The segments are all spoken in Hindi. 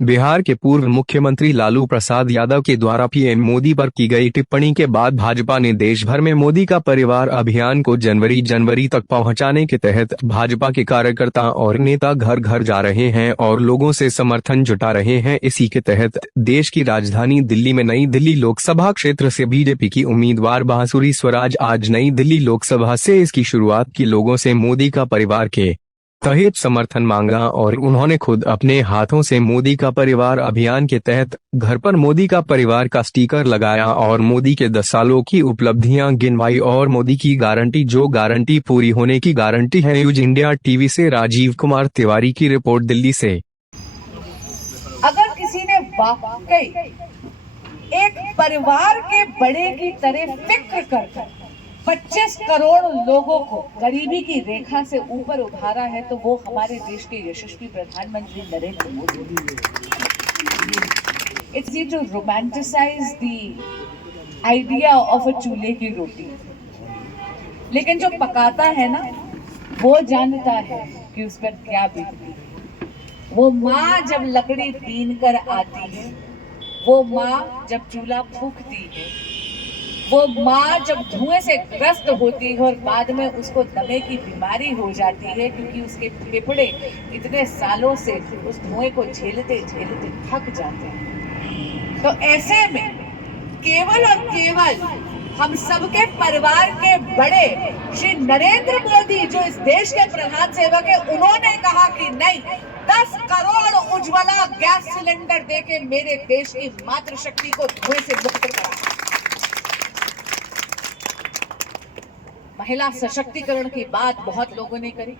बिहार के पूर्व मुख्यमंत्री लालू प्रसाद यादव के द्वारा पीएम मोदी पर की गई टिप्पणी के बाद भाजपा ने देश भर में मोदी का परिवार अभियान को जनवरी तक पहुंचाने के तहत भाजपा के कार्यकर्ता और नेता घर घर जा रहे हैं और लोगों से समर्थन जुटा रहे हैं। इसी के तहत देश की राजधानी दिल्ली में नई दिल्ली लोकसभा क्षेत्र से बीजेपी की उम्मीदवार बांसुरी स्वराज आज नई दिल्ली लोकसभा से इसकी शुरुआत की। लोगों से मोदी का परिवार के तहत समर्थन मांगा और उन्होंने खुद अपने हाथों से मोदी का परिवार अभियान के तहत घर पर मोदी का परिवार का स्टिकर लगाया और मोदी के 10 सालों की उपलब्धियां गिनवाई और मोदी की गारंटी, जो गारंटी पूरी होने की गारंटी है। न्यूज इंडिया टीवी से राजीव कुमार तिवारी की रिपोर्ट दिल्ली से। अगर किसी ने वाकई एक परिवार के बड़े की तरह फिक्र कर 25 करोड़ लोगों को गरीबी की रेखा से ऊपर उभारा है तो वो हमारे देश के यशस्वी प्रधानमंत्री Narendra Modi. It's easy to romanticise the idea of a चूल्हे की रोटी, लेकिन जो पकाता है ना वो जानता है कि उस पर क्या बीतती है। वो माँ जब लकड़ी बीन कर आती है, वो माँ जब चूल्हा फूंकती है, वो माँ जब धुएं से ग्रस्त होती है और बाद में उसको दमे की बीमारी हो जाती है क्योंकि उसके फेफड़े इतने सालों से उस धुएं को झेलते झेलते थक जाते हैं। तो ऐसे में केवल और केवल हम सबके परिवार के बड़े श्री नरेंद्र मोदी, जो इस देश के प्रधान सेवक है, उन्होंने कहा कि नहीं, 10 करोड़ उज्ज्वला गैस सिलेंडर देके मेरे देश की मातृशक्ति को धुएं से मुक्त करा। महिला सशक्तिकरण की बात बहुत लोगों ने करी,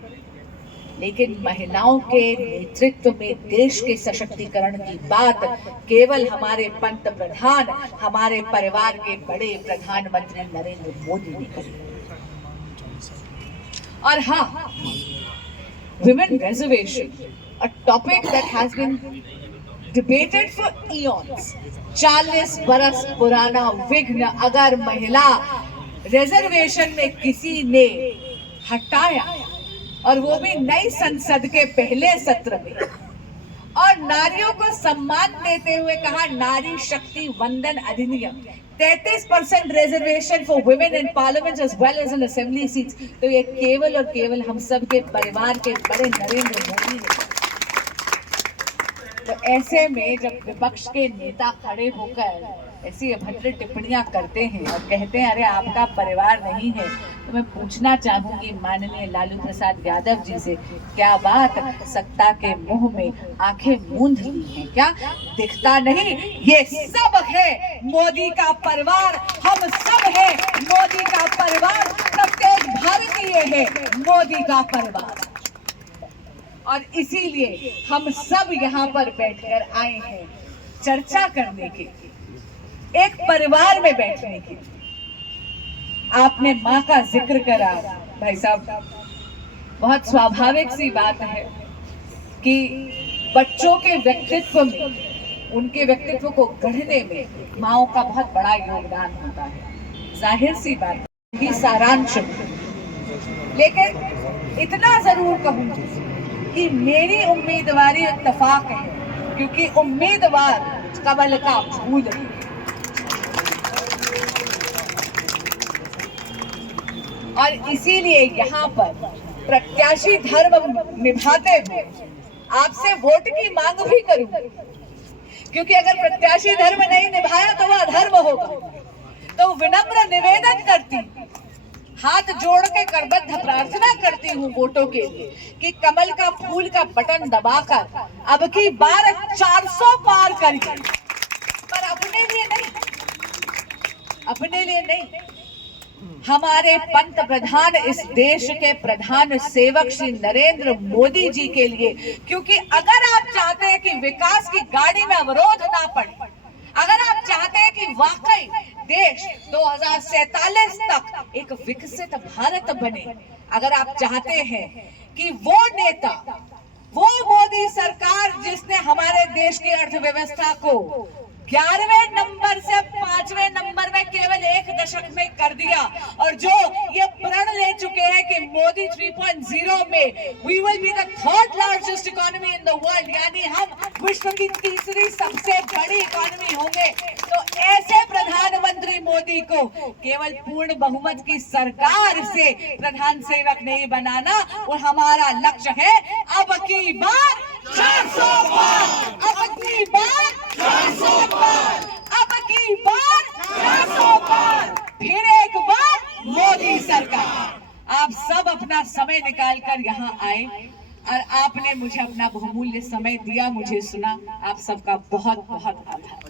लेकिन महिलाओं के नेतृत्व में देश के सशक्तिकरण की बात केवल हमारे पंत प्रधान, हमारे परिवार के बड़े प्रधानमंत्री नरेंद्र मोदी ने करी। और हाँ, women reservation, a topic that has been debated for eons, 40 बरस पुराना विघ्न अगर महिला रिजर्वेशन में किसी ने हटाया, और वो भी नई संसद के पहले सत्र में, और नारियों को सम्मान देते हुए कहा नारी शक्ति Vandan Adhiniyam, 33% reservation for women in parliament as well as in assembly seats, तो ये केवल और केवल हम सब के परिवार के बड़े नरेंद्र मोदी ने। तो ऐसे में जब विपक्ष के नेता खड़े होकर ऐसी अभद्र टिप्पणियां करते हैं और कहते हैं अरे आपका परिवार नहीं है, तो मैं पूछना चाहूंगी माननीय लालू प्रसाद यादव जी से, क्या बात सत्ता के मुंह में आंखें मूंद ली हैं क्या? दिखता नहीं? ये सब है मोदी का परिवार, हम सब है मोदी का परिवार, प्रत्येक भारतीय है मोदी का परिवार। और इसीलिए हम सब यहाँ पर बैठकर आए हैं चर्चा करने के, एक परिवार में बैठने की। आपने माँ का जिक्र करा भाई साहब, बहुत स्वाभाविक सी बात है कि बच्चों के व्यक्तित्व में, उनके व्यक्तित्व को गढ़ने में माँओं का बहुत बड़ा योगदान होता है, जाहिर सी बात है, सारांश। लेकिन इतना जरूर कहूंगी कि मेरी उम्मीदवारी इत्तेफाक है, क्योंकि उम्मीदवार कमल का फूल है। और इसीलिए यहाँ पर प्रत्याशी धर्म निभाते हुए आपसे वोट की मांग भी करूंगी, क्योंकि अगर प्रत्याशी धर्म नहीं निभाया तो वह अधर्म होगा। तो विनम्र निवेदन करती, हाथ जोड़ के करबद्ध प्रार्थना करती हूँ वोटों के लिए कि कमल का फूल का बटन दबाकर अब की बार 400 पार करिए, पर अपने लिए नहीं, अपने लिए नहीं, हमारे पंत प्रधान, इस देश के प्रधान सेवक श्री नरेंद्र मोदी जी के लिए। क्योंकि अगर आप चाहते हैं कि विकास की गाड़ी में अवरोध ना पड़े, अगर आप चाहते हैं कि वाकई देश 2047 तक एक विकसित भारत बने, अगर आप चाहते हैं कि वो नेता, वो मोदी सरकार जिसने हमारे देश की अर्थव्यवस्था को 11वें नंबर से 5वें नंबर में केवल 1 दशक में कर दिया। और जो ये प्रण ले चुके हैं कि मोदी 3.0 में we will be the third largest economy in the world, यानी हम विश्व की तीसरी सबसे बड़ी इकोनॉमी होंगे, तो ऐसे प्रधानमंत्री मोदी को केवल पूर्ण बहुमत की सरकार से प्रधान सेवक नहीं बनाना, और हमारा लक्ष्य है अब की बार 400 पार, अब की बार 400 पार, अब की बार 400 पार, फिर एक बार मोदी सरकार। आप सब अपना समय निकालकर यहाँ आए और आपने मुझे अपना बहुमूल्य समय दिया, मुझे सुना। आप सबका बहुत बहुत आभार।